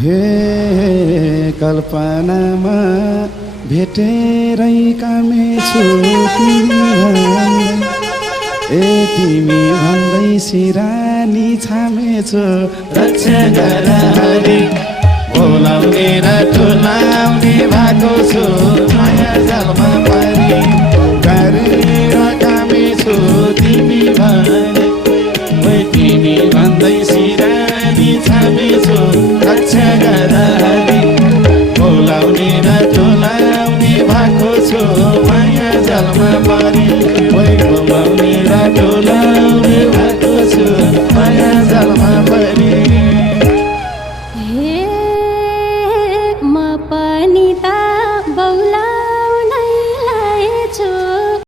हे कल्पनामा भेटेरै कामेछु तिमी भन्दै सिरानी छामेछु रक्षा गर हरि बोलाउने र टोलाउने भएको छु माया जालमा परी गरेर कामेछु तिमी भन्दै सिरानी छामेछु रक्षा गर हरि बोलाउने र टोलाउने भएको छु माया जालमा परी बोलाउने र टोलाउने भएको छु माया जालमा परी हे म पनि त